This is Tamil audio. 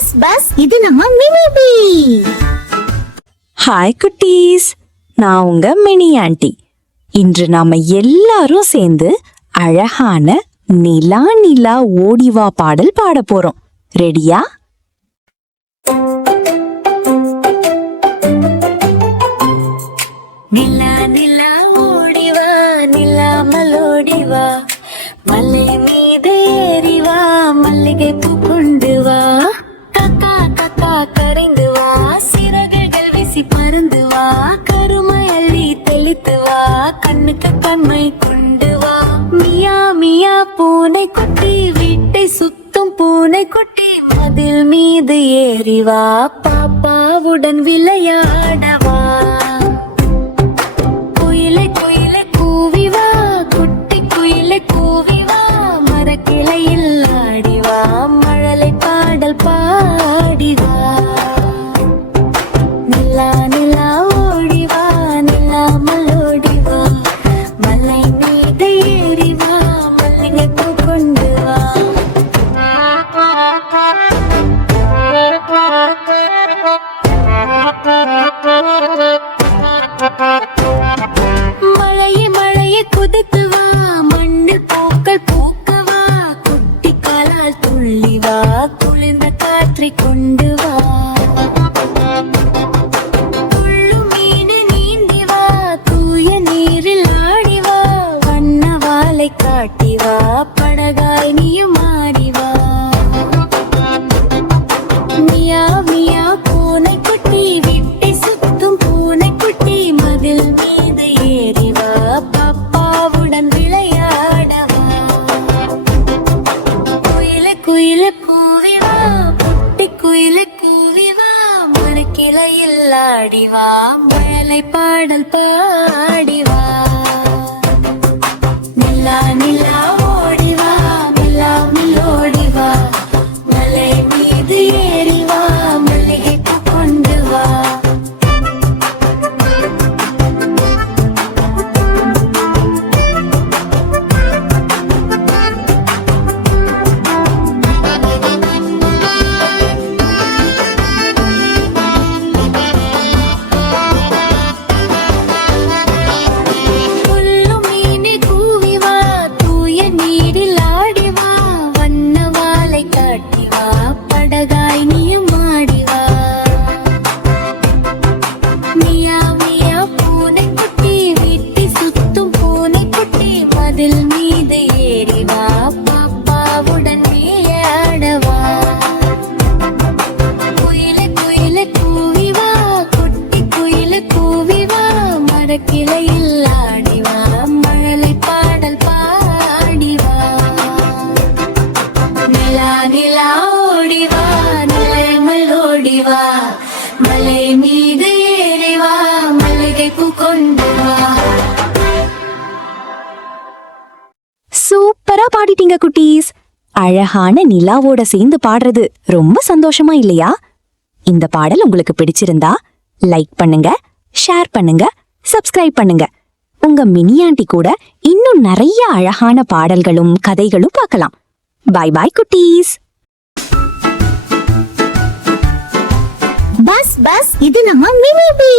பஸ் பஸ் இது நம்ம மினி பீ. ஹாய் குட்டீஸ், நான் உங்க மினி ஆண்டி. இன்று நாம எல்லாரும் சேர்ந்து அழகான நிலா நிலா ஓடிவா பாடல் பாட போறோம். ரெடியா? நிலா நிலா ஓடிவா, நிலாமல் ஓடிவா, மலை மீது ஏறிவா, மல்லிகை பூ கொண்டு வா. காக்கா காக்கா கரைந்து வா, சிறகுகள் வீசி பறந்து வா, கருமை அள்ளி தெளித்து வா, கண்ணுக்கு கண்மை கொண்டு வா. மியா மியா பூனை குட்டி, வீட்டை சுத்தும் பூனை குட்டி, மதில் மீது ஏறிவா, பாப்பாவுடன் விளையாடவா. மரக்கிளையில் ஆடிவா, மழலை பாடல் பாடிவா. நிலா நிலா ஓடிவா, நிலாமல் ஓடிவா, மலை மீது ஏறிவா, மல்லிகை பூ கொண்டு வா. மழையே மழையே குதித்து வா, மண்ணில் பூக்கள் பூக்கவா, குட்டி காலால் துள்ளி வா, குளிர்ந்த காற்றை கொண்டு வா. துள்ளும் மீனை நீந்தி வா, தூய நீரில் ஆடி வா, வண்ண வாலை காட்டி வா, படகாய் நீயும் ஆடி வா. மியா மியா பூனை குட்டி, வீட்டை சுத்தும் பூனை குட்டி, மதில் மீது ஏறி வா, பாப்பாவுடன் விளையாடவா. குயிலே குயிலே கூவி வா, குட்டி குயிலே கூவி வா, மரக்கிளையில் ஆடி வா, மழலை பாடல் பாடி வா. நிலா நிலா ஓடி வா, நிலாவில் ஓடி வா, மலை மீது ஏறி வா, மல்லிகை பூ கொண்டு வா. புல்லும் மீனை கூவி வா, தூய நீரில் ஆடி வா, வண்ண வாலை காட்டி வா, படகாய் நீயும் ஆடி வா. மியா மியா பூனை குட்டி, வீட்டை சுத்தும் பூனை குட்டி, மதில் மீது ஏறி வா, பாப்பாவுடன் விளையாடவா. குயிலே குயிலே கூவி வா, குட்டி குயிலே கூவி வா, மரக்கிளையில் ஆடி வா, மழலை பாடல் பாடி வா. நிலா நிலா ஓடி வா, நிலைமல் ஓடி வா, மலை மீது ஏறி வா, மல்லிகை பூ கொண்டு வா. சூப்பரா பாடிட்டீங்க குட்டீஸ். அழகான நிலாவோட சேர்ந்து பாடுறது ரொம்ப சந்தோஷமா இல்லையா? இந்த பாடல் உங்களுக்கு பிடிச்சிருந்தா லைக் பண்ணுங்க, ஷேர் பண்ணுங்க, சப்ஸ்கிரைப் பண்ணுங்க. உங்க மினி ஆண்டி கூட இன்னும் நிறைய அழகான பாடல்களும் கதைகளும் பார்க்கலாம். பாய் பாய் குட்டீஸ். பஸ் பஸ் இது நம்ம மினி பீ.